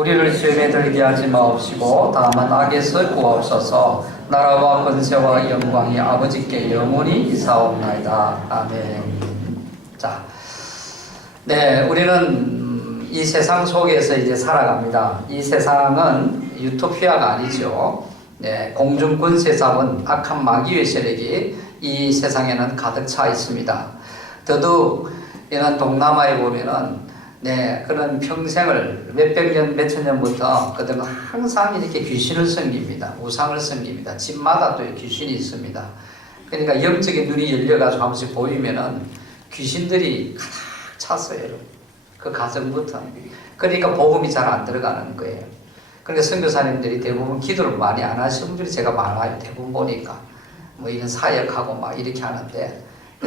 우리를 시험에 들게 하지 마옵시고 다만 악에서 구하옵소서. 나라와 권세와 영광이 아버지께 영원히 이사옵나이다. 아멘. 자, 네, 우리는 이 세상 속에서 이제 살아갑니다. 이 세상은 유토피아가 아니죠. 네, 공중권세 잡은 악한 마귀의 세력이 이 세상에는 가득 차 있습니다. 더더욱 이런 동남아에 보면은 그런 평생을 몇백 년, 몇천 년부터 그들은 항상 이렇게 귀신을 섬깁니다. 우상을 섬깁니다. 집마다 또 귀신이 있습니다. 그러니까 영적인 눈이 열려가지고 한 번씩 보이면은 귀신들이 가득 찼어요. 그 가정부터. 그러니까 복음이 잘 안 들어가는 거예요. 그러니까 선교사님들이 대부분 기도를 많이 안 하시는 분들이 제가 많아요. 대부분 보니까. 뭐 이런 사역하고 막 이렇게 하는데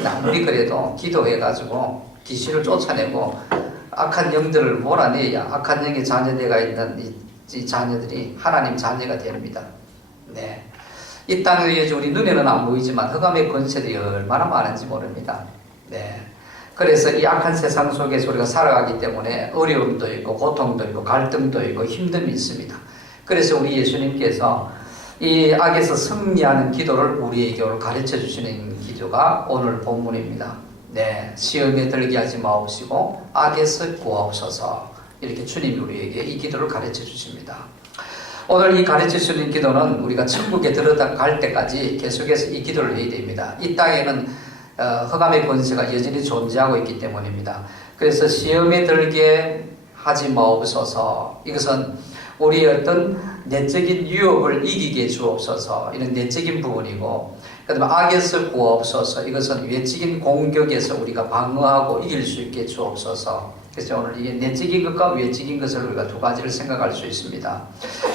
아무리 그래도 기도해가지고 귀신을 쫓아내고 악한 영들을 몰아내야 악한 영의 자녀되가 있는 이 자녀들이 하나님 자녀가 됩니다. 네. 이 땅에 우리 눈에는 안 보이지만 흑암의 권세들이 얼마나 많은지 모릅니다. 네. 그래서 이 악한 세상 속에서 우리가 살아가기 때문에 어려움도 있고 고통도 있고 갈등도 있고 힘듦이 있습니다. 그래서 우리 예수님께서 이 악에서 승리하는 기도를 우리에게 오늘 가르쳐 주시는 기도가 오늘 본문입니다. 네, 시험에 들게 하지 마옵시고 악에서 구하옵소서. 이렇게 주님이 우리에게 이 기도를 가르쳐 주십니다. 오늘 이 가르쳐 주는 기도는 우리가 천국에 들어갈 때까지 계속해서 이 기도를 해야 됩니다. 이 땅에는 흑암의 권세가 여전히 존재하고 있기 때문입니다. 그래서 시험에 들게 하지 마옵소서. 이것은 우리의 어떤 내적인 유혹을 이기게 주옵소서. 이런 내적인 부분이고, 그 다음에 악에서 구하옵소서. 이것은 외적인 공격에서 우리가 방어하고 이길 수 있게 주옵소서. 그래서 오늘 이게 내적인 것과 외적인 것을 우리가 두 가지를 생각할 수 있습니다.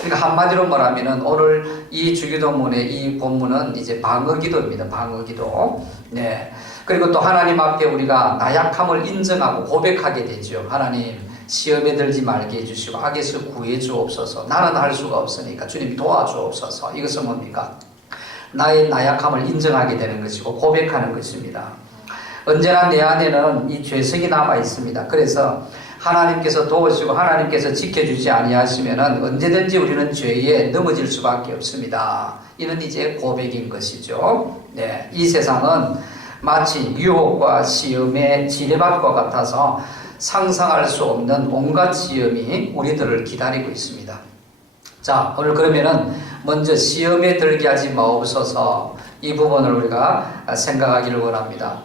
그러니까 한마디로 말하면은 오늘 이 주기도문의 이 본문은 이제 방어기도입니다. 방어기도. 네. 그리고 또 하나님 앞에 우리가 나약함을 인정하고 고백하게 되죠. 하나님, 시험에 들지 말게 해주시고 악에서 구해 주옵소서. 나는 할 수가 없으니까 주님 도와주옵소서. 이것은 뭡니까? 나의 나약함을 인정하게 되는 것이고 고백하는 것입니다. 언제나 내 안에는 이 죄성이 남아 있습니다. 그래서 하나님께서 도우시고 하나님께서 지켜주지 아니하시면은 언제든지 우리는 죄에 넘어질 수밖에 없습니다. 이는 이제 고백인 것이죠. 네, 이 세상은 마치 유혹과 시험의 지뢰밭과 같아서 상상할 수 없는 온갖 시험이 우리들을 기다리고 있습니다. 자, 오늘 그러면은 먼저 시험에 들게 하지 마옵소서. 이 부분을 우리가 생각하기를 원합니다.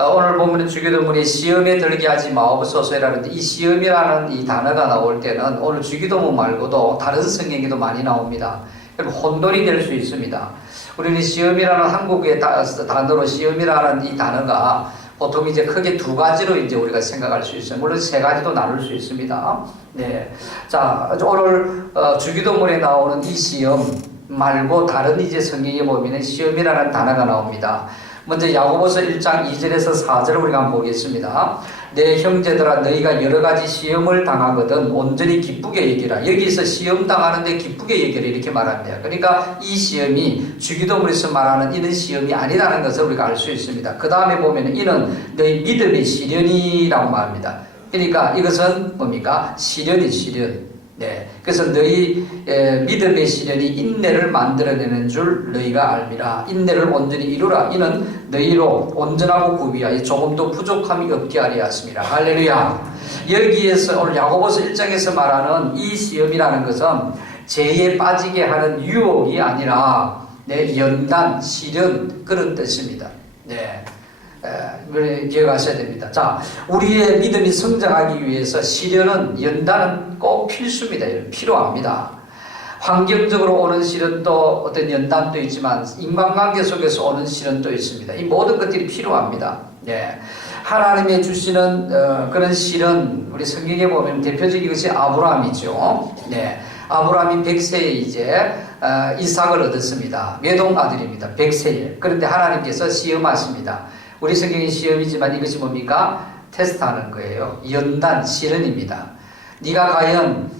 오늘 보면 주기도문이 시험에 들게 하지 마옵소서라는데 이 시험이라는 이 단어가 나올 때는 오늘 주기도문 말고도 다른 성경에도 많이 나옵니다. 그럼 혼돈이 될 수 있습니다. 우리는 시험이라는 한국의 단어로 시험이라는 이 단어가 보통 이제 크게 두 가지로 이제 우리가 생각할 수 있어요. 물론 세 가지도 나눌 수 있습니다. 네. 자, 오늘 주기도문에 나오는 이 시험 말고 다른 이제 성경에 보면 시험이라는 단어가 나옵니다. 먼저 야고보서 1장 2절에서 4절을 우리가 한번 보겠습니다. 내 형제들아 너희가 여러 가지 시험을 당하거든 온전히 기쁘게 여기라. 여기서 시험 당하는데 기쁘게 여기라 이렇게 말합니다. 그러니까 이 시험이 주기도문에서 말하는 이런 시험이 아니라는 것을 우리가 알 수 있습니다. 그 다음에 보면 이는 너희 믿음의 시련이라고 말합니다. 그러니까 이것은 뭡니까? 시련이 시련. 네. 그래서 너희 믿음의 시련이 인내를 만들어내는 줄 너희가 알미라. 인내를 온전히 이루라. 이는 너희로 온전하고 구비하여 조금도 부족함이 없게 하려 하심이라. 할렐루야. 여기에서 오늘 야고보서 1장에서 말하는 이 시험이라는 것은 죄에 빠지게 하는 유혹이 아니라 연단, 시련 그런 뜻입니다. 네. 기억하셔야 됩니다. 자, 우리의 믿음이 성장하기 위해서 시련은 연단은 꼭 필수입니다. 필요합니다. 환경적으로 오는 시련도 어떤 연단도 있지만 인간관계 속에서 오는 시련도 있습니다. 이 모든 것들이 필요합니다. 네. 하나님의 주시는 그런 시련 우리 성경에 보면 대표적인 것이 아브라함이죠. 네. 아브라함이 100세에 이제 이삭을 얻었습니다. 외동 아들입니다. 100세에. 그런데 하나님께서 시험하십니다. 우리 성경이 시험이지만 이것이 뭡니까? 테스트하는 거예요. 연단, 시련입니다. 네가 과연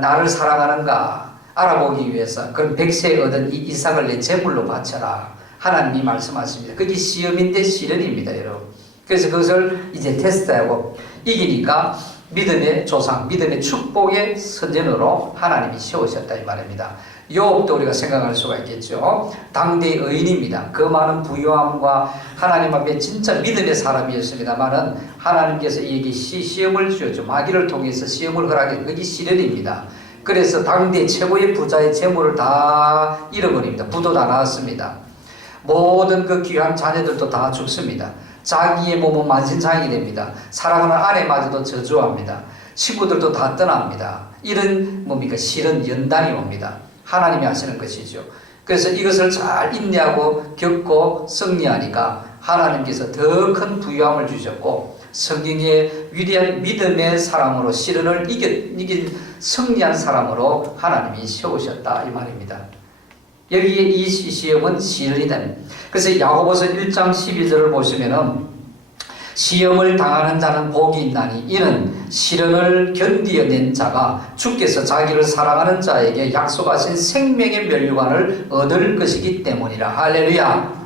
나를 사랑하는가 알아보기 위해서 그럼 100세에 얻은 이 이삭을 내 제물로 바쳐라. 하나님이 말씀하십니다. 그게 시험인데 시련입니다, 여러분. 그래서 그것을 이제 테스트하고 이기니까 믿음의 조상, 믿음의 축복의 선전으로 하나님이 세우셨다 이 말입니다. 욥도 우리가 생각할 수가 있겠죠. 당대의 의인입니다. 그 많은 부유함과 하나님 앞에 진짜 믿음의 사람이었습니다만은 하나님께서 이에게 시험을 주었죠. 마귀를 통해서 시험을 허락해 그게 시련입니다. 그래서 당대 최고의 부자의 재물을 다 잃어버립니다. 부도 다 나왔습니다. 모든 그 귀한 자녀들도 다 죽습니다. 자기의 몸은 만신창이 됩니다. 사랑하는 아내마저도 저주합니다. 친구들도 다 떠납니다. 이런 뭡니까? 실은 연단이 옵니다. 하나님이 하시는 것이죠. 그래서 이것을 잘 인내하고 겪고 승리하니까 하나님께서 더 큰 부유함을 주셨고 성경의 위대한 믿음의 사람으로 시련을 이긴 승리한 사람으로 하나님이 세우셨다 이 말입니다. 여기에 이 시험은 시련이다. 그래서 야고보서 1장 12절을 보시면은 시험을 당하는 자는 복이 있나니 이는 시련을 견디어낸 자가 주께서 자기를 사랑하는 자에게 약속하신 생명의 면류관을 얻을 것이기 때문이라. 할렐루야.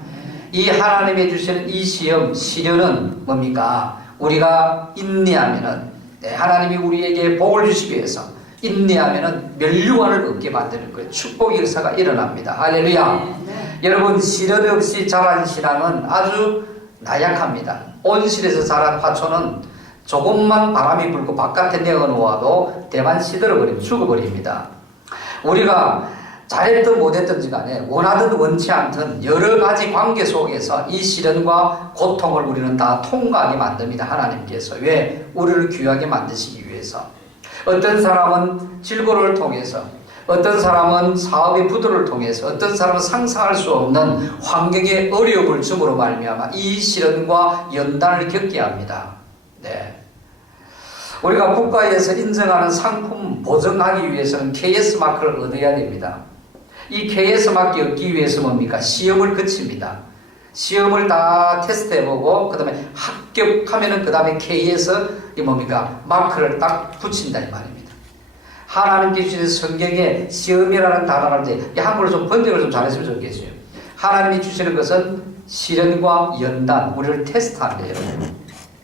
이 하나님이 주시는 이 시련은 뭡니까? 우리가 인내하면은 하나님이 우리에게 복을 주시기 위해서 인내하면은 면류관을 얻게 만드는 거예요. 축복의 역사가 일어납니다. 할렐루야. 여러분 시련 없이 자란 신앙은 아주 나약합니다. 온실에서 자란 화초는 조금만 바람이 불고 바깥에 내어놓아도 대만 시들어버리면 죽어버립니다. 우리가 잘했든 못했든지 간에 원하든 원치 않든 여러 가지 관계 속에서 이 시련과 고통을 우리는 다 통과하게 만듭니다. 하나님께서. 왜? 우리를 귀하게 만드시기 위해서. 어떤 사람은 질고를 통해서, 어떤 사람은 사업의 부도를 통해서, 어떤 사람은 상상할 수 없는 환경의 어려움을 줌으로 말미암아 이 시련과 연단을 겪게 합니다. 네. 우리가 국가에서 인정하는 상품 보증하기 위해서는 KS 마크를 얻어야 됩니다. 이 KS 마크 얻기 위해서 뭡니까? 시험을 거칩니다. 시험을 다 테스트해보고 그 다음에 합격하면은 그 다음에 KS 이 뭡니까? 마크를 딱 붙인다 이 말입니다. 하나님께 주신 성경에 시험이라는 단어를 이제 한글로 좀 번역을 좀 잘했으면 좋겠어요. 하나님이 주시는 것은 시련과 연단, 우리를 테스트한대요.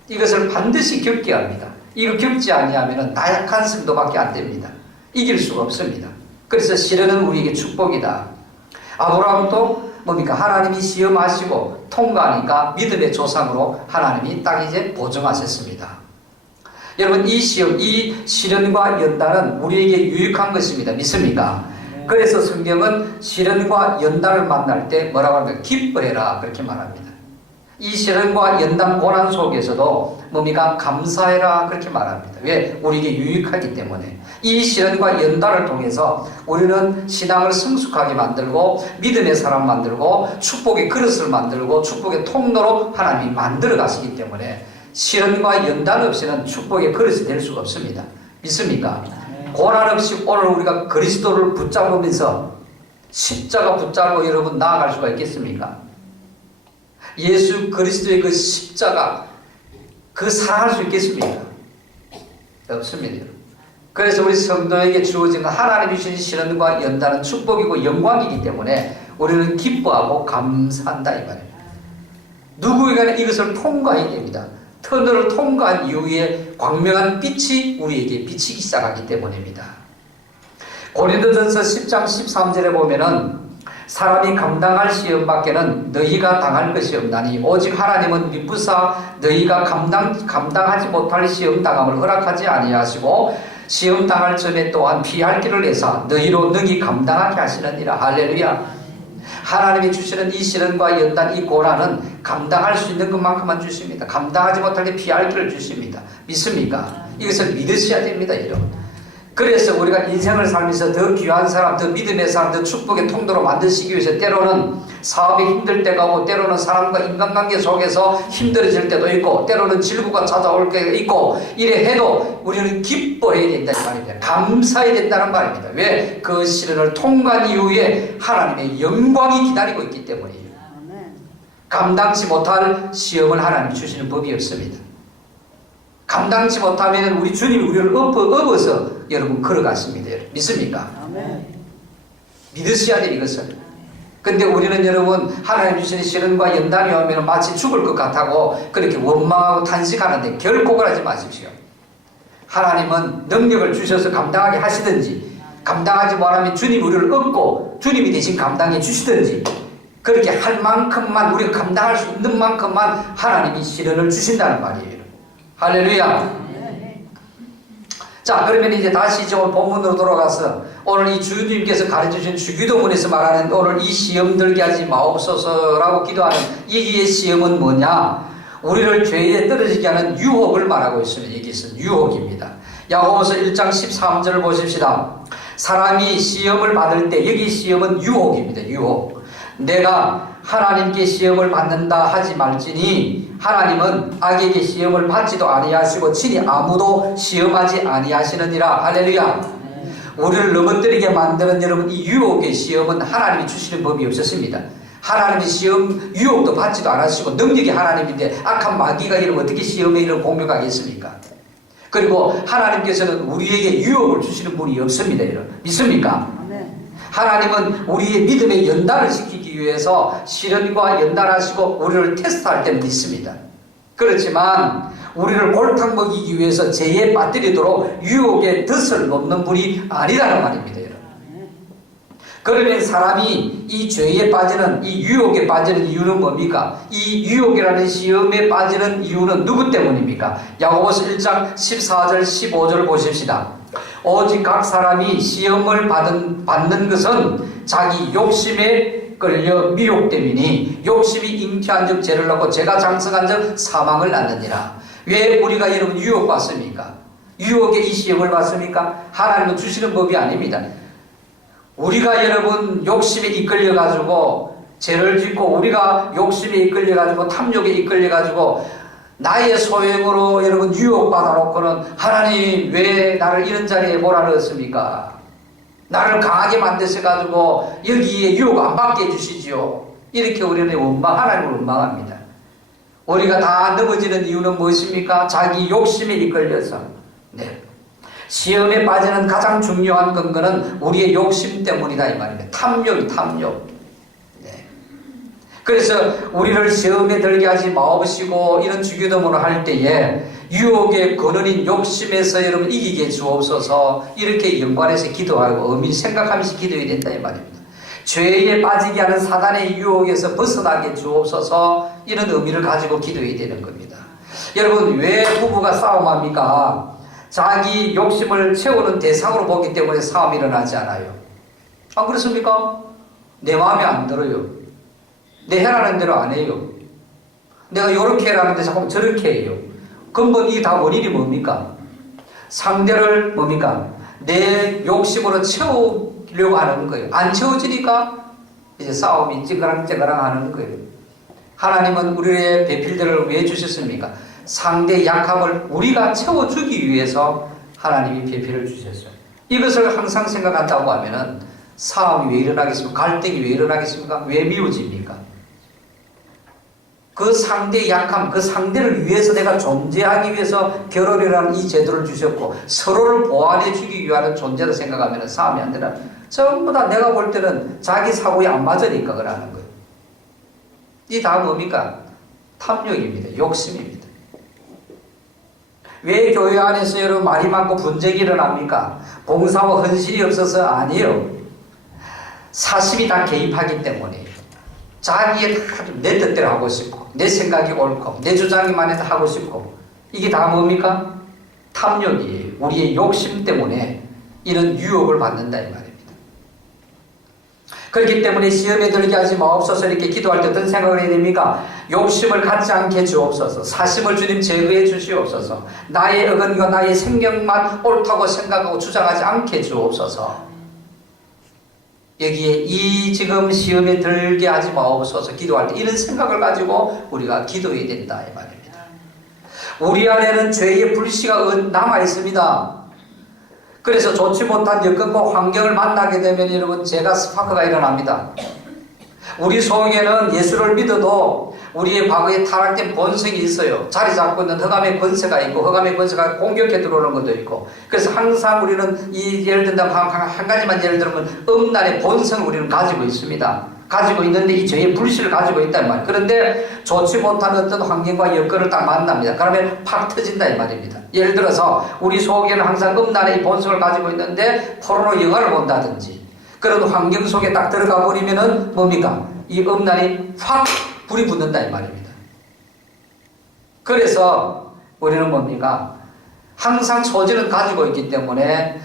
이것을 반드시 겪게 합니다. 이거 겪지 아니하면 나약한 성도밖에 안 됩니다. 이길 수가 없습니다. 그래서 시련은 우리에게 축복이다. 아브라함도 뭡니까? 하나님이 시험하시고 통과하니까 믿음의 조상으로 하나님이 딱 이제 보증하셨습니다. 여러분 이 시험, 이 시련과 연단은 우리에게 유익한 것입니다. 믿습니까? 그래서 성경은 시련과 연단을 만날 때 뭐라고 합니까? 기뻐해라 그렇게 말합니다. 이 시련과 연단 고난 속에서도 뭡니까? 감사해라 그렇게 말합니다. 왜? 우리에게 유익하기 때문에. 이 시련과 연단을 통해서 우리는 신앙을 성숙하게 만들고 믿음의 사람 만들고 축복의 그릇을 만들고 축복의 통로로 하나님이 만들어 가시기 때문에 시련과 연단 없이는 축복의 그릇이 될 수가 없습니다. 믿습니까? 고난 없이 오늘 우리가 그리스도를 붙잡으면서 십자가 붙잡고 여러분 나아갈 수가 있겠습니까? 예수 그리스도의 그 십자가 그 사랑할 수 있겠습니까? 없습니다. 그래서 우리 성도에게 주어진 하나님이 주신 시련과 연단은 축복이고 영광이기 때문에 우리는 기뻐하고 감사한다 이 말입니다. 누구에게나 이것을 통과해야 됩니다. 터널을 통과한 이후에 광명한 빛이 우리에게 비치기 시작하기 때문입니다. 고린도전서 10장 13절에 보면은 사람이 감당할 시험 밖에는 너희가 당할 것이 없나니 오직 하나님은 미쁘사 너희가 감당하지 못할 시험 당함을 허락하지 아니하시고 시험 당할 점에 또한 피할 길을 내사 너희로 능히 감당하게 하시느니라. 할렐루야. 하나님이 주시는 이 시련과 연단, 이 고난은 감당할 수 있는 것만큼만 주십니다. 감당하지 못할 때 피할 길을 주십니다. 믿습니까? 이것을 믿으셔야 됩니다, 여러분. 그래서 우리가 인생을 살면서 더 귀한 사람, 더 믿음의 사람, 더 축복의 통로로 만드시기 위해서 때로는 사업이 힘들 때가 오고 때로는 사람과 인간관계 속에서 힘들어질 때도 있고 때로는 질구가 찾아올 때가 있고 이래 해도 우리는 기뻐해야 된다는 말입니다. 감사해야 된다는 말입니다. 왜? 그 시련을 통과한 이후에 하나님의 영광이 기다리고 있기 때문이에요. 감당치 못할 시험을 하나님이 주시는 법이 없습니다. 감당치 못하면 우리 주님이 우리를 업어서 여러분 걸어가십니다. 믿습니까? 아멘. 믿으셔야 돼요, 이것을. 근데 우리는 여러분, 하나님 주시는 시련과 연단이 오면 마치 죽을 것 같다고 그렇게 원망하고 탄식하는데 결코 그러지 마십시오. 하나님은 능력을 주셔서 감당하게 하시든지, 감당하지 못하면 주님 우리를 얻고 주님이 대신 감당해 주시든지, 그렇게 할 만큼만, 우리가 감당할 수 있는 만큼만 하나님이 시련을 주신다는 말이에요. 할렐루야. 자, 그러면 이제 다시 오늘 본문으로 돌아가서 오늘 이 주님께서 가르쳐주신 주기도문에서 말하는 오늘 이 시험 들게 하지 마옵소서라고 기도하는 이 시험은 뭐냐? 우리를 죄에 떨어지게 하는 유혹을 말하고 있습니다. 여기서 유혹입니다. 야고보서 1장 13절을 보십시다. 사람이 시험을 받을 때, 여기 시험은 유혹입니다. 유혹. 내가 하나님께 시험을 받는다 하지 말지니 하나님은 악에게 시험을 받지도 아니하시고 친히 아무도 시험하지 아니하시느니라. 할렐루야. 우리를 넘어뜨리게 만드는 여러분, 이 유혹의 시험은 하나님이 주시는 법이 없었습니다. 하나님이 시험 유혹도 받지도 않으시고 능력이 하나님인데 악한 마귀가 이러면 어떻게 시험에 이런 공격하겠습니까? 그리고 하나님께서는 우리에게 유혹을 주시는 분이 없습니다. 여러분. 믿습니까? 하나님은 우리의 믿음에 연단을 시키기 위해서 시련과 연단하시고 우리를 테스트할 때는 있습니다. 그렇지만 우리를 골탕 먹이기 위해서 죄에 빠뜨리도록 유혹의 덫을 놓는 분이 아니라는 말입니다. 그러면 사람이 이 죄에 빠지는, 이 유혹에 빠지는 이유는 뭡니까? 이 유혹이라는 시험에 빠지는 이유는 누구 때문입니까? 야고보서 1장 14절 15절을 보십시다. 오직 각 사람이 시험을 받는 것은 자기 욕심에 끌려 미혹됨이니 욕심이 잉태한 적 죄를 낳고 죄가 장성한 적 사망을 낳느니라. 왜 우리가 여러분 유혹받습니까? 유혹의 이 시험을 받습니까? 하나님은 주시는 법이 아닙니다. 우리가 여러분 욕심에 이끌려가지고 죄를 짓고, 우리가 욕심에 이끌려가지고 탐욕에 이끌려가지고 나의 소행으로 여러분 유혹받아 놓고는 하나님 왜 나를 이런 자리에 몰아넣었습니까? 나를 강하게 만드셔가지고 여기에 유혹 안 받게 해주시지요. 이렇게 우리는 하나님을 원망합니다. 우리가 다 넘어지는 이유는 무엇입니까? 자기 욕심에 이끌려서. 네. 시험에 빠지는 가장 중요한 근거는 우리의 욕심 때문이다 이 말입니다. 탐욕. 네. 그래서 우리를 시험에 들게 하지 마옵시고 이런 주기도문을 할 때에 유혹의 근원인 욕심에서 여러분 이기게 주옵소서, 이렇게 연관해서 기도하고 의미 생각하면서 기도해야 된다 이 말입니다. 죄에 빠지게 하는 사단의 유혹에서 벗어나게 주옵소서, 이런 의미를 가지고 기도해야 되는 겁니다. 여러분, 왜 부부가 싸움합니까? 자기 욕심을 채우는 대상으로 보기 때문에 싸움이 일어나지 않아요. 안 그렇습니까? 내 마음에 안 들어요. 내 해라는 대로 안 해요. 내가 이렇게 해라는데 자꾸 저렇게 해요. 근본 이 다 원인이 뭡니까? 상대를 뭡니까? 내 욕심으로 채우려고 하는 거예요. 안 채워지니까 이제 싸움이 찌그랑찌그랑 하는 거예요. 하나님은 우리의 배필들을 왜 주셨습니까? 상대의 약함을 우리가 채워주기 위해서 하나님이 배필을 주셨어요. 이것을 항상 생각한다고 하면은 싸움이 왜 일어나겠습니까? 갈등이 왜 일어나겠습니까? 왜 미워집니까? 그 상대의 약함, 그 상대를 위해서 내가 존재하기 위해서 결혼이라는 이 제도를 주셨고 서로를 보완해 주기 위한 존재로 생각하면 싸움이 안 되나? 전부 다 내가 볼 때는 자기 사고에 안 맞으니까 그러는 거예요. 이 다음 뭡니까? 탐욕입니다. 욕심입니다. 왜 교회 안에서 여러분 말이 많고 분쟁이 일어납니까? 봉사와 헌신이 없어서 아니에요. 사심이 다 개입하기 때문에 자기의 내 뜻대로 하고 싶고 내 생각이 옳고 내 주장이만 해도 하고 싶고, 이게 다 뭡니까? 탐욕이에요. 우리의 욕심 때문에 이런 유혹을 받는다 이 말입니다. 그렇기 때문에 시험에 들게 하지 마옵소서 이렇게 기도할 때 어떤 생각을 해야 됩니까? 욕심을 갖지 않게 주옵소서. 사심을 주님 제거해 주시옵소서. 나의 의견과 나의 생각만 옳다고 생각하고 주장하지 않게 주옵소서. 여기에 이 지금 시험에 들게 하지 마옵소서 기도할 때 이런 생각을 가지고 우리가 기도해야 된다 이 말입니다. 우리 안에는 죄의 불씨가 남아 있습니다. 그래서 좋지 못한 여건과 환경을 만나게 되면 여러분 죄가 스파크가 일어납니다. 우리 속에는 예수를 믿어도 우리의 과거에 타락된 본성이 있어요. 자리 잡고 있는 흑암의 권세가 있고 흑암의 권세가 공격해 들어오는 것도 있고, 그래서 항상 우리는 이 예를 든다면 한 가지만 예를 들면 음란의 본성을 우리는 가지고 있습니다. 가지고 있는데 이 죄의 불씨를 가지고 있단 말이에요. 그런데 좋지 못한 어떤 환경과 여건을 딱 만납니다. 그러면 팍 터진다 이 말입니다. 예를 들어서 우리 속에는 항상 음란의 이 본성을 가지고 있는데 포르노 영화를 본다든지 그런 환경 속에 딱 들어가 버리면은 뭡니까? 이 음란이 확 불이 붙는다 이 말입니다. 그래서 우리는 뭡니까? 항상 소질은 가지고 있기 때문에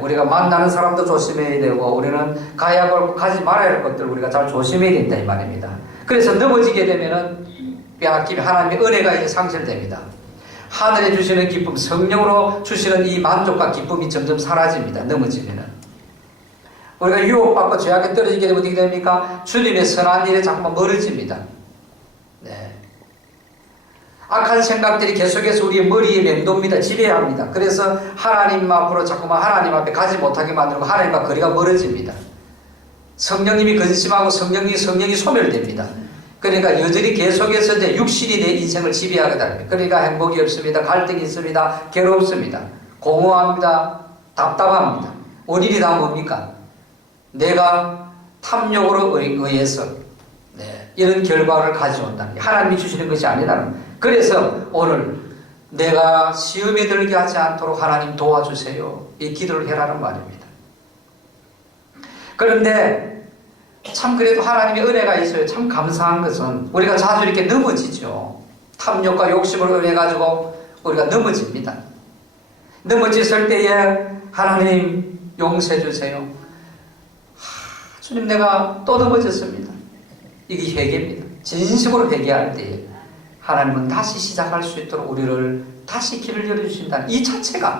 우리가 만나는 사람도 조심해야 되고 우리는 가야 할 가지 말아야 할 것들 우리가 잘 조심해야 된다 이 말입니다. 그래서 넘어지게 되면은 빼앗기면 하나님의 은혜가 이제 상실됩니다. 하늘에 주시는 기쁨, 성령으로 주시는 이 만족과 기쁨이 점점 사라집니다. 넘어지면은 우리가 유혹받고 죄악에 떨어지게 되면 어떻게 됩니까? 주님의 선한 일에 자꾸만 멀어집니다. 네. 악한 생각들이 계속해서 우리의 머리에 맴돕니다. 지배합니다. 그래서 하나님 앞으로 자꾸만 하나님 앞에 가지 못하게 만들고 하나님과 거리가 멀어집니다. 성령님이 근심하고 성령이 소멸됩니다. 그러니까 여전히 계속해서 이제 육신이 내 인생을 지배하게 됩니다. 그러니까 행복이 없습니다. 갈등이 있습니다. 괴롭습니다. 공허합니다. 답답합니다. 원인이 다 뭡니까? 내가 탐욕으로 의해서 이런 결과를 가져온다는 게 하나님이 주시는 것이 아니라는. 그래서 오늘 내가 시험에 들게 하지 않도록 하나님 도와주세요. 이 기도를 해라는 말입니다. 그런데 참 그래도 하나님의 은혜가 있어요. 참 감사한 것은 우리가 자주 이렇게 넘어지죠. 탐욕과 욕심으로 인해 가지고 우리가 넘어집니다. 넘어졌을 때에 하나님 용서해 주세요. 주님 내가 또 넘어졌습니다. 이게 회개입니다. 진심으로 회개할 때에 하나님은 다시 시작할 수 있도록 우리를 다시 길을 열어주신다는 이 자체가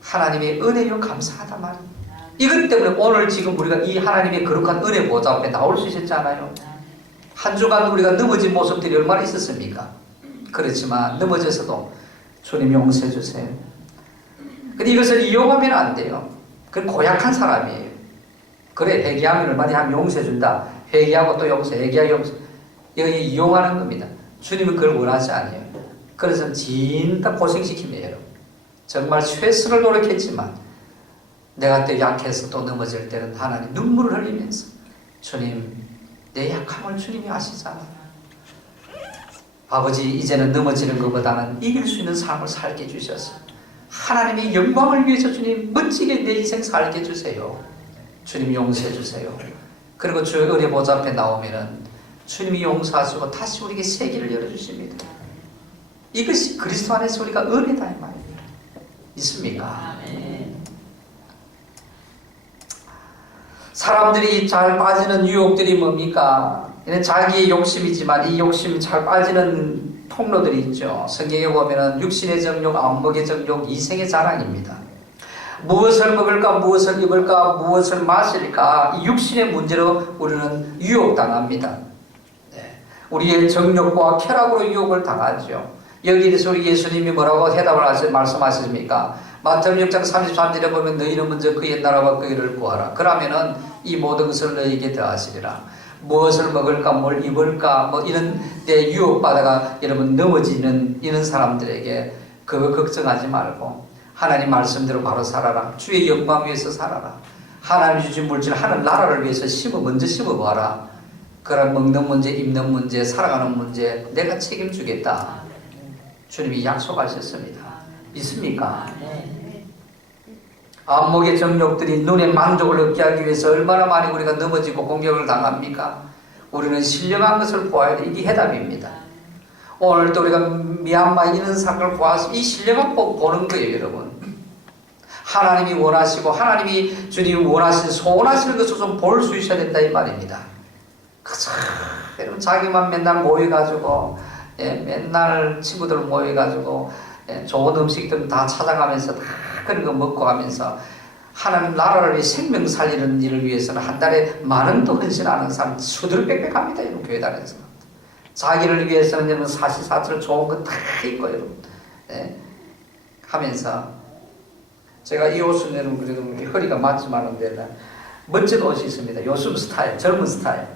하나님의 은혜요 감사하다 말입니다. 이것 때문에 오늘 지금 우리가 이 하나님의 거룩한 은혜 보좌 앞에 나올 수 있었잖아요. 한 주간 우리가 넘어진 모습들이 얼마나 있었습니까? 그렇지만 넘어져서도 주님 용서해 주세요. 근데 이것을 이용하면 안 돼요. 그건 고약한 사람이에요. 그래 회개하면 얼마나 하면 용서해 준다. 회개하고 또 용서, 회개하고 용서. 이거 이용하는 겁니다. 주님은 그걸 원하지 않아요. 그래서 진짜 고생시킵니다. 여러분. 정말 최선을 노력했지만 내가 또 약해서 또 넘어질 때는 하나님 눈물을 흘리면서 주님 내 약함을 주님이 아시잖아요. 아버지 이제는 넘어지는 것보다는 이길 수 있는 삶을 살게 해주셔서 하나님의 영광을 위해서 주님 멋지게 내 인생 살게 해주세요. 주님 용서해 주세요. 그리고 주의 은혜 보좌 앞에 나오면은 주님이 용서하시고 다시 우리에게 새 길을 열어주십니다. 이것이 그리스도 안에서 우리가 은혜다 이 말입니다. 있습니까? 사람들이 잘 빠지는 유혹들이 뭡니까? 이는 자기의 욕심이지만 이 욕심이 잘 빠지는 통로들이 있죠. 성경에 보면은 육신의 정욕, 안목의 정욕, 이생의 자랑입니다. 무엇을 먹을까, 무엇을 입을까, 무엇을 마실까 이 육신의 문제로 우리는 유혹당합니다. 우리의 정욕과 쾌락으로 유혹을 당하죠. 여기에서 우리 예수님이 뭐라고 말씀하십니까? 마태복음 6장 33절에 보면 너희는 먼저 그의 나라와 그의 일을 구하라. 그러면은 이 모든 것을 너희에게 더하시리라. 무엇을 먹을까, 뭘 입을까, 뭐 이런 데 유혹받아가 여러분 넘어지는 이런 사람들에게 그거 걱정하지 말고 하나님 말씀대로 바로 살아라. 주의 영광 위해서 살아라. 하나님 주신 물질 하늘 나라를 위해서 먼저 심어봐라. 그런 먹는 문제, 입는 문제, 살아가는 문제 내가 책임지겠다. 주님이 약속하셨습니다. 믿습니까? 안목의 정욕들이 눈의 만족을 얻게 하기 위해서 얼마나 많이 우리가 넘어지고 공격을 당합니까? 우리는 신령한 것을 보아야 돼. 이게 해답입니다. 오늘도 우리가 미얀마에 있는 사건을 보아서 이 신령한 법 보는 거예요, 여러분. 하나님이 원하시고 하나님이 주님이 원하시는 소원하시는 것을 좀 볼 수 있어야 된다 이 말입니다. 그저 여러분 자기만 맨날 모여가지고 맨날 친구들 모여가지고 좋은 음식들 다 찾아가면서 다 그런 거 먹고 가면서 하나님 나라를 위해 생명 살리는 일을 위해서는 한 달에 많은 돈 헌신하는 사람 수두룩빽빽합니다. 여러분 교회 다니면서 자기를 위해서는 여러분 사시사철 좋은 거 다 있고 여러분 하면서 제가 이 옷은 여러분 그래도 허리가 맞지만은 멋진 옷이 있습니다. 요즘 스타일, 젊은 스타일.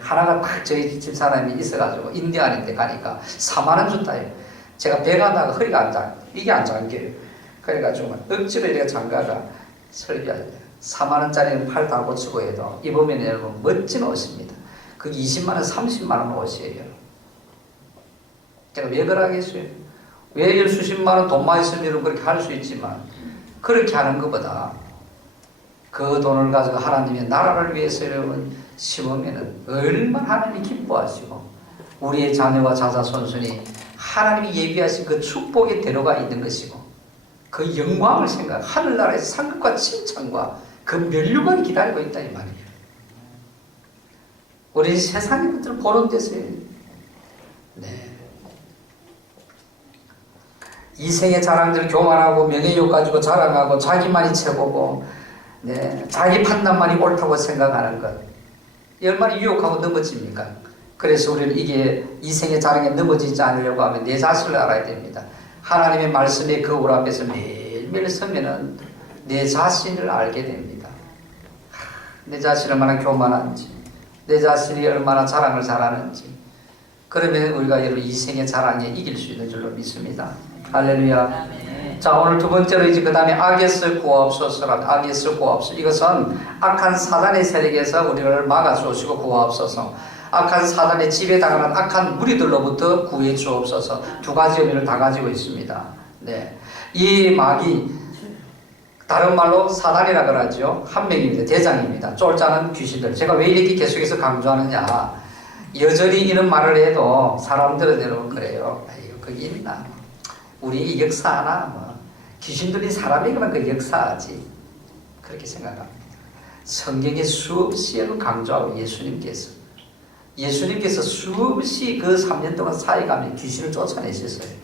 하나가 딱 저희 집 사람이 있어가지고 인디안인데 가니까 4만 원 줬다요. 제가 배가 나가 허리가 안 장, 이게 안 잠겨요. 그래가지고 억지로 이렇게 장가가 설교할 때 4만 원짜리는 팔 다 고치고 해도 입으면 여러분 멋진 옷입니다. 그 20만 원, 30만 원 옷이에요. 제가 왜 그러겠어요? 왜 수십만 원 돈만 있으면 여러분 그렇게 할 수 있지만 그렇게 하는 것보다 그 돈을 가지고 하나님의 나라를 위해서 여러분 심으면 얼마나 하나님이 기뻐하시고 우리의 자녀와 자자손손이 하나님이 예비하신 그 축복의 대로가 있는 것이고 그 영광을 생각, 하늘나라에서 상급과 칭찬과 그 면류관이 기다리고 있다 이 말이에요. 우리 세상의 것들을 보는 데서요. 네. 이생의 자랑들 교만하고 명예욕 가지고 자랑하고 자기만이 최고고 네. 자기 판단만이 옳다고 생각하는 것 얼마나 유혹하고 넘어집니까? 그래서 우리는 이게 이생의 자랑에 넘어지지 않으려고 하면 내 자신을 알아야 됩니다. 하나님의 말씀의 거울 앞에서 매일매일 서면은 내 자신을 알게 됩니다. 내 자신이 얼마나 교만한지 내 자신이 얼마나 자랑을 잘하는지 그러면 우리가 여러분 이생의 자랑에 이길 수 있는 줄로 믿습니다. 할렐루야. 자, 오늘 두 번째로 이제 그 다음에 악에서 구하옵소서라. 악에서 구하옵소서. 이것은 악한 사단의 세력에서 우리를 막아주시고 구하옵소서. 악한 사단의 지배당하는 악한 무리들로부터 구해 주옵소서. 두 가지 의미를 다 가지고 있습니다. 네, 이 마귀 다른 말로 사단이라 그러죠. 한 명입니다. 대장입니다. 쫄자는 귀신들. 제가 왜 이렇게 계속해서 강조하느냐. 여전히 이런 말을 해도 사람들은 여러분 그래요. 아유, 그게 있나. 우리 역사하나 뭐 귀신들이 사람이면 그 역사하지 그렇게 생각합니다. 성경에 수없이 강조하고 예수님께서 수없이 그 3년 동안 사역하며 귀신을 쫓아내셨어요.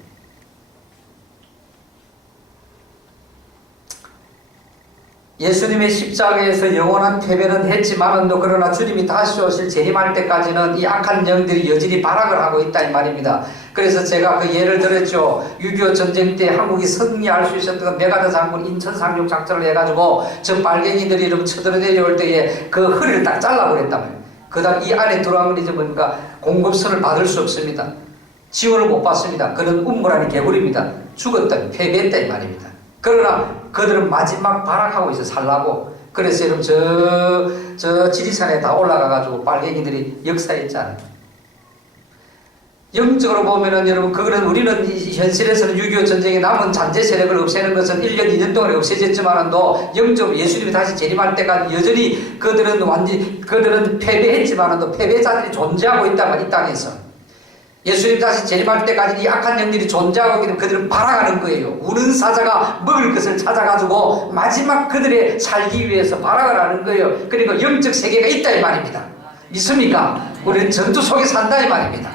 예수님의 십자가에서 영원한 패배는 했지만은 그러나 주님이 다시 오실 재림할 때까지는 이 악한 영들이 여전히 발악을 하고 있다 이 말입니다. 그래서 제가 그 예를 들었죠. 6.25 전쟁 때 한국이 승리할 수 있었던 메가더 장군 인천 상륙 작전을 해가지고 저 빨갱이들이 이렇게 쳐들어내려올 때에 그 허리를 딱 잘라버렸단 말이에요. 그 다음 이 안에 들어간 건 이제 뭔가 공급선을 받을 수 없습니다. 지원을 못 받습니다. 그런 음모라는 개구리입니다. 죽었다, 패배했다 이 말입니다. 그러나 그들은 마지막 발악하고 있어 살라고. 그래서 여러분 저 지리산에 다 올라가가지고 빨갱이들이 역사했잖아요. 영적으로 보면은 여러분 그거는 우리는 현실에서는 6.25 전쟁에 남은 잔재 세력을 없애는 것은 1년 2년 동안에 없애졌지만은도 영적으로 예수님이 다시 재림할 때까지 여전히 그들은 패배했지만은도 패배자들이 존재하고 있다만 이 땅에서 예수님 다시 재림할 때까지 이 악한 영들이 존재하고 있기 때문에 그들은 발악하는 거예요. 우는 사자가 먹을 것을 찾아가지고 마지막 그들의 살기 위해서 발악을 하는 거예요. 그러니까 영적 세계가 있다 이 말입니다. 믿습니까? 우리는 전투 속에 산다 이 말입니다.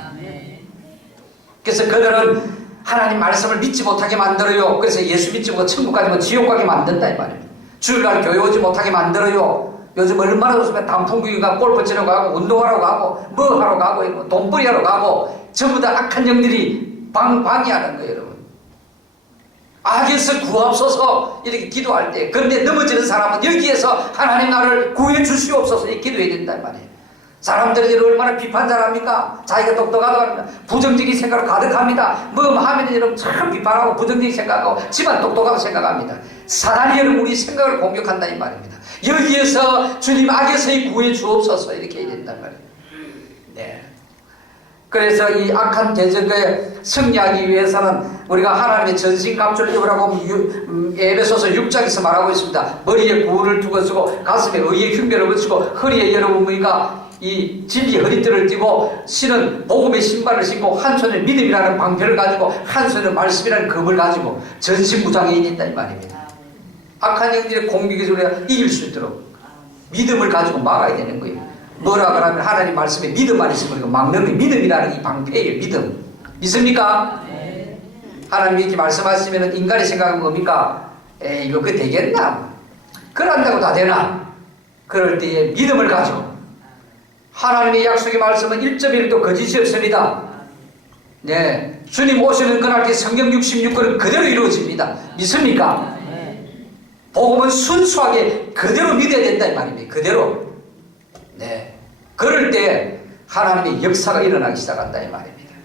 그래서 그들은 하나님 말씀을 믿지 못하게 만들어요. 그래서 예수 믿지 못하고 천국 가지 못하고 지옥 가게 만든다 이 말입니다. 주일날 교회 오지 못하게 만들어요. 요즘 얼마나 좋습니까? 단풍구경 가고 골프 치러 가고 운동하러 가고 뭐 하러 가고 돈벌이 하러 가고 전부 다 악한 영들이 방해하는 거예요 여러분. 악에서 구하옵소서 이렇게 기도할 때 그런데 넘어지는 사람은 여기에서 하나님 나를 구해 주시옵소서 이렇게 기도해야 된단 말이에요. 사람들이 얼마나 비판 잘합니까? 자기가 똑똑하다고 부정적인 생각으로 가득합니다. 뭐 하면 여러분 참 비판하고 부정적인 생각하고 집안 똑똑하고 생각합니다. 사단이 여러분 우리 생각을 공격한다 이 말입니다. 여기에서 주님 악에서 구해 주옵소서 이렇게 해야 된단 말이에요. 네. 그래서 이 악한 대적에 승리하기 위해서는 우리가 하나님의 전신갑주를 입으라고 에베소서 6장에서 말하고 있습니다. 머리에 구울을 두고 쓰고 가슴에 의의 흉배를 붙이고 허리에 여러분 우리가 이 진리 허리띠를 띠고 신은 복음의 신발을 신고 한 손에 믿음이라는 방패를 가지고 한 손에 말씀이라는 검을 가지고 전신무장해 있다 이 말입니다. 악한 영들의 공격에서 우리가 이길 수 있도록 믿음을 가지고 막아야 되는 거예요. 뭐라 그러면 하나님 말씀에 믿음만 있으면 막는 게 믿음이라는 이 방패예요. 믿음. 믿습니까? 네. 하나님이 이렇게 말씀하시면 인간이 생각하는 뭡니까? 에이 이거 그 되겠나? 그런다고 다 되나? 그럴 때에 믿음을 가지고 하나님의 약속의 말씀은 1.1도 거짓이 없습니다. 네, 주님 오시는 그날 성경 66권은 그대로 이루어집니다. 믿습니까? 복음은 순수하게 그대로 믿어야 된다 이 말입니다. 그대로. 네, 그럴 때 하나님의 역사가 일어나기 시작한다 이 말입니다.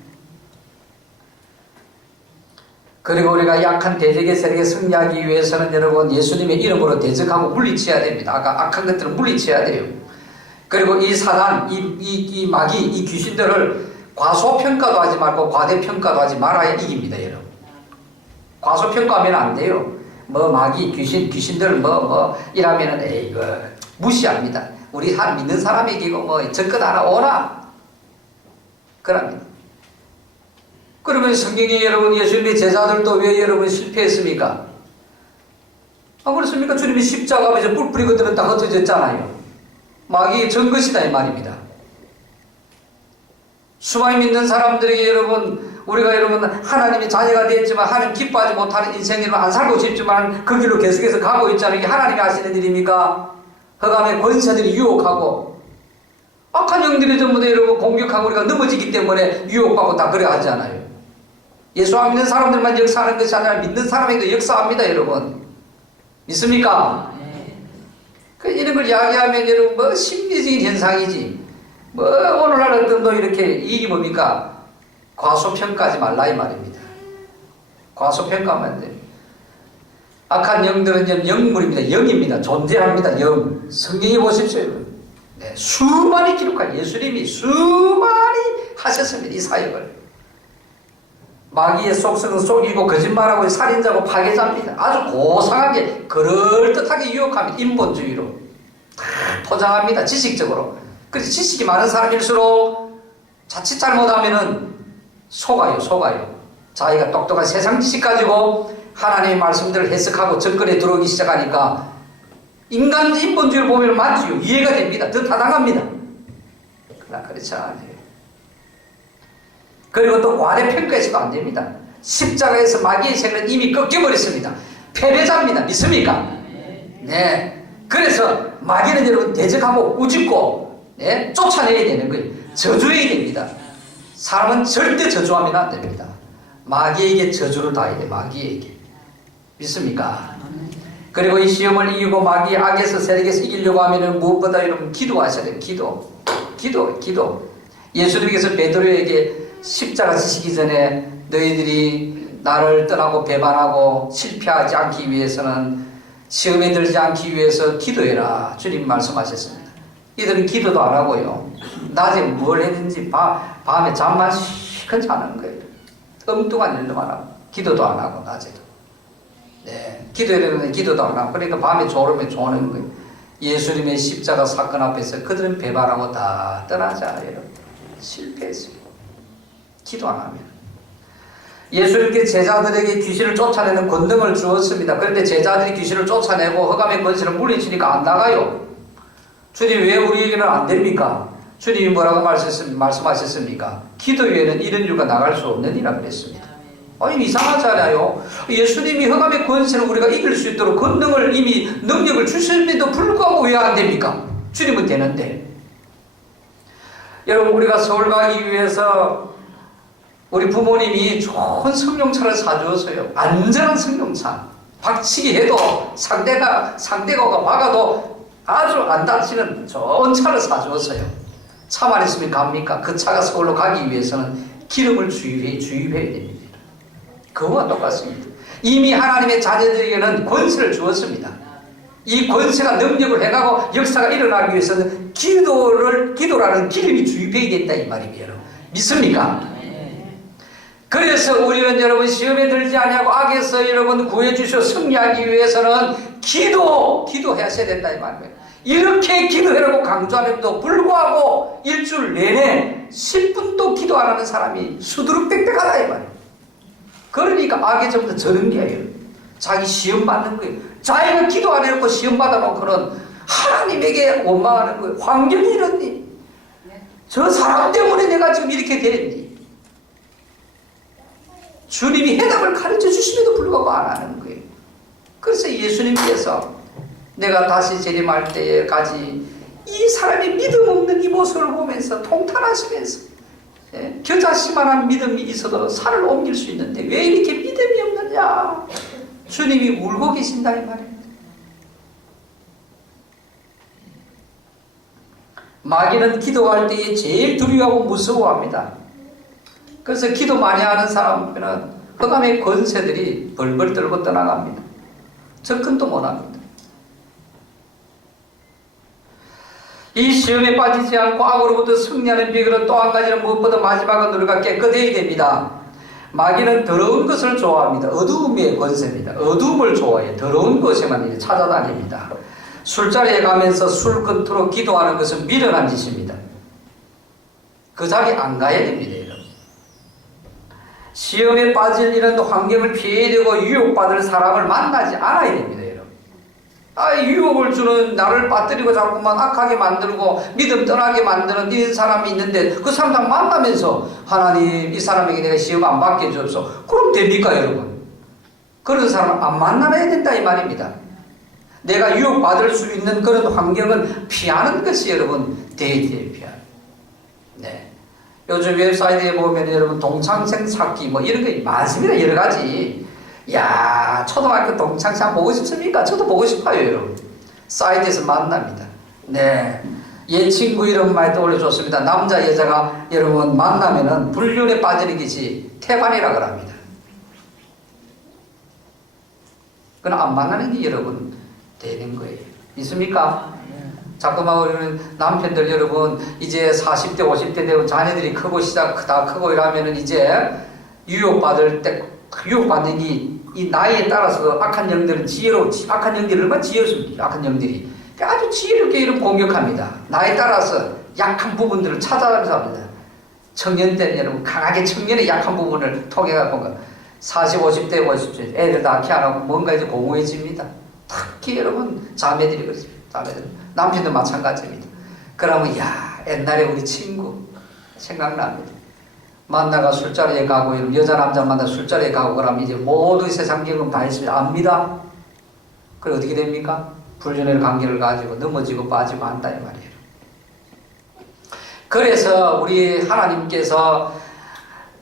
그리고 우리가 약한 대적의 세력에 승리하기 위해서는 여러분 예수님의 이름으로 대적하고 물리쳐야 됩니다. 아까 악한 것들을 물리쳐야 돼요. 그리고 이 사단, 이 마귀, 이 귀신들을 과소평가도 하지 말고 과대평가도 하지 말아야 이깁니다, 여러분. 과소평가하면 안 돼요. 뭐 마귀, 귀신들 이라면은 에이 이거 무시합니다. 우리 믿는 사람에게 이거 뭐 적것 하나 오나? 그럽니다. 그러면 성경에 여러분 예수님의 제자들도 왜 여러분 실패했습니까? 그렇습니까? 주님이 십자가 앞에서 뿔 뿌리고 들은 다 흩어졌잖아요. 마귀의 전 것이다 이 말입니다. 수많이 믿는 사람들에게 여러분 우리가 여러분 하나님의 자녀가 되었지만 하나님 기뻐하지 못하는 인생을 안 살고 싶지만 그 길로 계속해서 가고 있잖아요. 이게 하나님이 하시는 일입니까? 흑암의 권세들이 유혹하고 악한 영들이 전부 다 여러분 공격하고 우리가 넘어지기 때문에 유혹받고 다 그래 하잖아요. 예수 안 믿는 사람들만 역사하는 것이 아니라 믿는 사람에게도 역사합니다, 여러분. 믿습니까? 그 이런 걸 이야기하면 여러분 뭐 심리적인 현상이지. 뭐 오늘날 어떤 또 이렇게 일이 뭡니까? 과소평가하지 말라 이 말입니다. 과소평가하면 안 돼요. 악한 영들은 영물입니다. 영입니다. 존재합니다. 영. 성경에 보십시오. 네, 수많이 기록한 예수님이 수많이 하셨습니다. 이 사역을. 마귀의 속성은 속이고 거짓말하고 살인자고 파괴자입니다. 아주 고상하게 그럴듯하게 유혹합니다. 인본주의로 포장합니다. 지식적으로. 그래서 지식이 많은 사람일수록 자칫 잘못하면은 속아요. 자기가 똑똑한 세상 지식 가지고 하나님의 말씀들을 해석하고 접근에 들어오기 시작하니까 인간 인본주의를 보면 맞지요. 이해가 됩니다. 더 타당합니다. 그러나 그렇지 않아요. 그리고 또 과대평가해서도 안 됩니다. 십자가에서 마귀의 세력은 이미 꺾여버렸습니다. 패배자입니다. 믿습니까? 네. 그래서 마귀는 여러분 대적하고 우습고 네? 쫓아내야 되는 거예요. 저주해야 됩니다. 사람은 절대 저주하면 안 됩니다. 마귀에게 저주를 다해야 돼요. 마귀에게. 믿습니까? 그리고 이 시험을 이기고 마귀 악에서 세력에서 이기려고 하면 무엇보다 여러분 기도하셔야 돼요. 기도. 예수님께서 베드로에게 십자가 지시기 전에 너희들이 나를 떠나고 배반하고 실패하지 않기 위해서는 시험에 들지 않기 위해서 기도해라. 주님 말씀하셨습니다. 이들은 기도도 안 하고요. 낮에 뭘 했는지 밤에 잠만 시큰 자는 거예요. 엉뚱한 일로만 하고 기도도 안 하고 낮에도. 네, 기도해야 기도도 안 하고 그러니까 밤에 졸으면 조는 거예요. 예수님의 십자가 사건 앞에서 그들은 배반하고 다 떠나자. 여러분 실패했어요. 기도 안 하면. 예수님께 제자들에게 귀신을 쫓아내는 권능을 주었습니다. 그런데 제자들이 귀신을 쫓아내고 흑암의 권세를 물리치니까 안 나가요. 주님 왜 우리에게는 안 됩니까? 주님이 뭐라고 말씀하셨습니까? 기도 외에는 이런 이유가 나갈 수 없느니라 그랬습니다. 아니 이상하잖아요. 예수님이 흑암의 권세를 우리가 이길 수 있도록 권능을 이미 능력을 주셨는데도 불구하고 왜 안 됩니까? 주님은 되는데. 여러분 우리가 서울 가기 위해서 우리 부모님이 좋은 승용차를 사주었어요. 안전한 승용차. 박치기 해도 상대가 박아도 아주 안 다치는 좋은 차를 사주었어요. 차만 있으면 갑니까? 그 차가 서울로 가기 위해서는 기름을 주입해야 됩니다. 그거와 똑같습니다. 이미 하나님의 자녀들에게는 권세를 주었습니다. 이 권세가 능력을 해가고 역사가 일어나기 위해서는 기도라는 기름이 주입해야 된다 이 말입니다. 믿습니까? 그래서 우리는 여러분 시험에 들지 아니하고 악에서 여러분 구해주셔 승리하기 위해서는 기도하셔야 된다 이 말이에요. 이렇게 기도해라고 강조하는데도 불구하고 일주일 내내 10분도 기도 안 하는 사람이 수두룩빽빽하다 이 말이에요. 그러니까 악에 전부 다 저는 게예요. 자기 시험 받는 거예요. 자기가 기도 안 해놓고 시험 받아놓고는 하나님에게 원망하는 거예요. 환경이 이렇니? 저 사람 때문에 내가 지금 이렇게 됐니? 주님이 해답을 가르쳐 주심에도 불구하고 안 하는 거예요. 그래서 예수님께서 내가 다시 재림할 때까지 이 사람의 믿음 없는 이 모습을 보면서 통탄하시면서 겨자씨만한 믿음이 있어도 산을 옮길 수 있는데 왜 이렇게 믿음이 없느냐? 주님이 울고 계신다 이 말입니다. 마귀는 기도할 때에 제일 두려워하고 무서워합니다. 그래서 기도 많이 하는 사람은 흑암의 권세들이 벌벌 떨고 떠나갑니다. 접근도 못합니다. 이 시험에 빠지지 않고 악으로부터 승리하는 비결은 또 한 가지는 무엇보다 마지막은 우리가 깨끗해야 됩니다. 마귀는 더러운 것을 좋아합니다. 어두움의 권세입니다. 어두움을 좋아해요. 더러운 것에만 이제 찾아다닙니다. 술자리에 가면서 술 끝으로 기도하는 것은 미련한 짓입니다. 그 자리 안 가야 됩니다. 여러분. 시험에 빠질 이런 환경을 피해야 되고 유혹받을 사람을 만나지 않아야 됩니다. 유혹을 주는 나를 빠뜨리고 자꾸만 악하게 만들고 믿음 떠나게 만드는 이런 사람이 있는데 그 사람랑 만나면서 하나님 이 사람에게 내가 시험 안 받게 해주옵소서. 그럼 됩니까 여러분? 그런 사람을 안 만나야 된다 이 말입니다. 내가 유혹받을 수 있는 그런 환경은 피하는 것이 여러분 데이트에 피하는. 네. 요즘 웹사이트에 보면 여러분 동창생 찾기 뭐 이런 게 많습니다. 여러 가지. 야, 초등학교 동창생 보고 싶습니까? 저도 보고 싶어요, 여러분. 사이트에서 만납니다. 네. 옛 친구 이름 많이 떠올려줬습니다. 남자, 여자가 여러분 만나면은 불륜에 빠지는 것이 태반이라고 합니다. 그건 안 만나는 게 여러분 되는 거예요. 있습니까? 자꾸만 우리는 남편들 여러분 이제 40대, 50대 되면 자녀들이 크고 크다 크고 이러면은 이제 유혹받을 때 유혹받는 이 나이에 따라서 악한 영들은 악한 영들이 얼마나 지혜롭습니까? 악한 영들이 아주 지혜롭게 이런 공격합니다. 나이에 따라서 약한 부분들을 찾아가면서 합니다. 청년 때는 여러분 강하게 청년의 약한 부분을 통해갖고 40, 50대, 50대 애들 다 키워놓고 뭔가 이제 공허해집니다. 특히 여러분 자매들이 그렇습니다. 자매들 남편도 마찬가지입니다. 그러면 야 옛날에 우리 친구 생각납니다. 만나가 술자리에 가고 여자 남자 만나 술자리에 가고 그러면 이제 모두 세상 경험 다 했습니다. 압니다. 그래 어떻게 됩니까? 불륜의 관계를 가지고 넘어지고 빠지고 한다 이 말이에요. 그래서 우리 하나님께서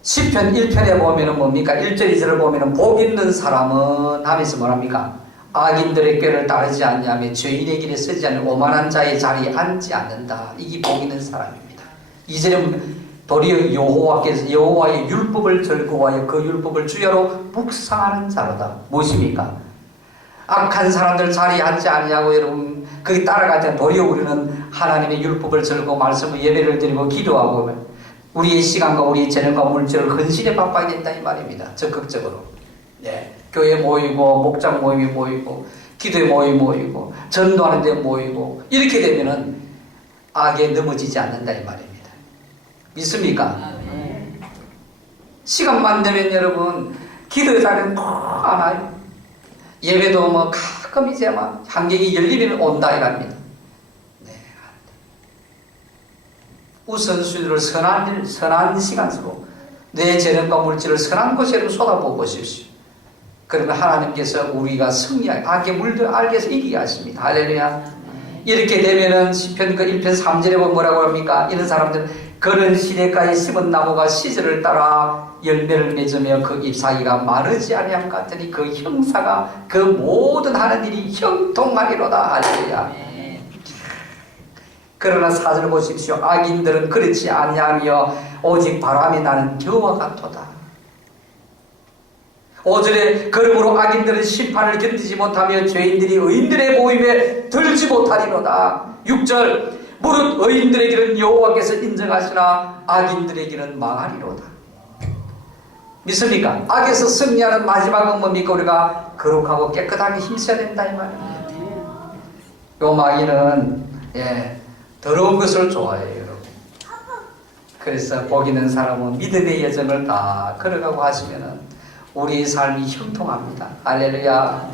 시편 1편에 보면은 뭡니까? 1절 2절을 보면은 복 있는 사람은 하면서 뭐랍니까? 악인들의 꾀를 따르지 않냐며 죄인의 길에 서지 않는 오만한 자의 자리에 앉지 않는다. 이게 복 있는 사람입니다. 2절은 도리어 여호와의 율법을 즐거워하여 그 율법을 주야로 묵상하는 자로다. 무엇입니까? 악한 사람들 자리에 앉지 않냐고 여러분 거기 따라갈 때 도리어 우리는 하나님의 율법을 즐거워 말씀을 예배를 드리고 기도하고 우리의 시간과 우리의 재능과 물질을 헌신에 바빠야 된다 이 말입니다. 적극적으로. 네. 교회 모이고 목장 모임이 모이고 기도에 모이고 전도하는 데 모이고 이렇게 되면은 악에 넘어지지 않는다 이 말입니다. 믿습니까? 시간만 되면 여러분 기도의 자리는 꼭 안 와요. 예배도 뭐 가끔 이제 막 환경이 열리면 온다 이랍니다. 네. 우선순위를 선한 시간으로 내 재능과 물질을 선한 곳에 쏟아부어 보십시오. 그러면 하나님께서 우리가 승리할 악의 물들 알게서 이기게 하십니다. 할렐루야. 이렇게 되면은 시편 그 1편 3절에 보면 뭐라고 합니까? 이런 사람들은 그는 시냇가에 심은 나무가 시절을 따라 열매를 맺으며 그 잎사귀가 마르지 아니함 같으니 그 형사가 그 모든 하는 일이 형통하리로다. 할렐루야. 그러나 4절 보십시오. 악인들은 그렇지 아니하며 오직 바람이 나는 겨와 같도다. 5절에 그러므로 악인들은 심판을 견디지 못하며 죄인들이 의인들의 모임에 들지 못하리로다. 6절 무릇 의인들의 길은 여호와께서 인정하시나 악인들의 길은 망하리로다. 믿습니까? 악에서 승리하는 마지막은 뭡니까? 우리가 거룩하고 깨끗하게 힘써야 된다 이 말입니다. 요 마귀는 더러운 것을 좋아해요 여러분. 그래서 복 있는 사람은 믿음의 여정을 다 걸어가고 하시면은 우리 삶이 형통합니다. 할렐루야.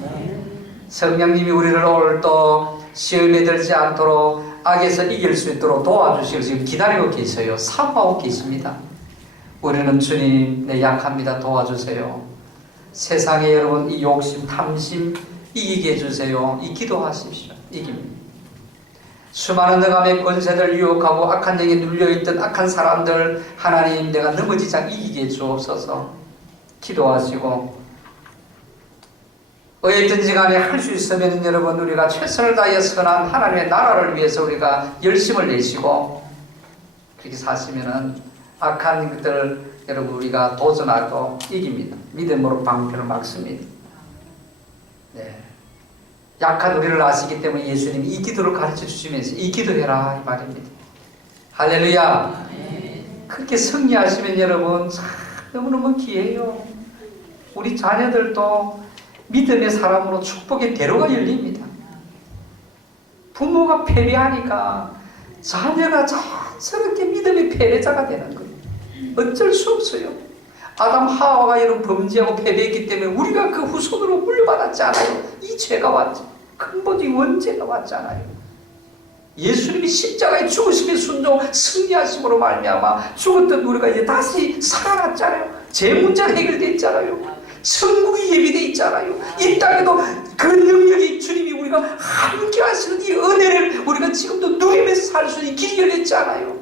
성령님이 우리를 오늘 또 시험에 들지 않도록 악에서 이길 수 있도록 도와주시고 지금 기다리고 계세요. 사모하고 계십니다. 우리는 주님 내 약합니다. 도와주세요. 세상에 여러분 이 욕심 탐심 이기게 해주세요. 이 기도하십시오. 이깁니다. 수많은 흑암의 권세들 유혹하고 악한 영에 눌려있던 악한 사람들 하나님 내가 넘어지지 않게 이기게 주옵소서. 기도하시고 어디든지 간에 할 수 있으면 여러분 우리가 최선을 다하여 선한 하나님의 나라를 위해서 우리가 열심을 내시고 그렇게 사시면은 악한 것들 여러분 우리가 도전하고 이깁니다. 믿음으로 방패를 막습니다. 네. 약한 우리를 아시기 때문에 예수님이 이 기도를 가르쳐 주시면서 이 기도해라 이 말입니다. 할렐루야. 그렇게 승리하시면 여러분 참 너무너무 기해요. 우리 자녀들도 믿음의 사람으로 축복의 대로가 열립니다. 부모가 패배하니까 자녀가 저렇게 믿음의 패배자가 되는 거예요. 어쩔 수 없어요. 아담 하와가 이런 범죄하고 패배했기 때문에 우리가 그 후손으로 물려받았지 않아요. 이 죄가 왔죠. 근본적인 원죄가 왔잖아요. 예수님이 십자가에 죽으심의 순종 승리하심으로 말미암아 죽었던 우리가 이제 다시 살아났잖아요. 죄 문제가 해결됐잖아요. 천국이 예비되어 있잖아요. 이 땅에도 그 능력이 주님이 우리가 함께 하시는 이 은혜를 우리가 지금도 누리면서 살 수 있는 길이 열렸잖아요.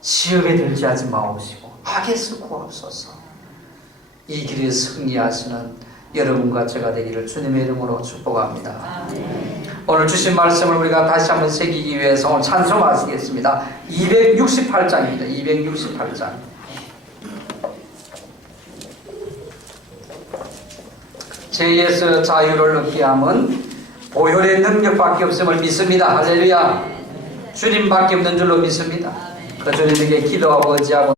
시험에 들지 하지 마옵시고 악에서 구하옵소서. 이 길에 승리하시는 여러분과 제가 되기를 주님의 이름으로 축복합니다. 오늘 주신 말씀을 우리가 다시 한번 새기기 위해서 오늘 찬송하시겠습니다. 268장입니다. 268장. 죄에서 자유를 얻게 함은 보혈의 능력밖에 없음을 믿습니다. 할렐루야. 주님밖에 없는 줄로 믿습니다. 그 주님에게 기도하고 의지하고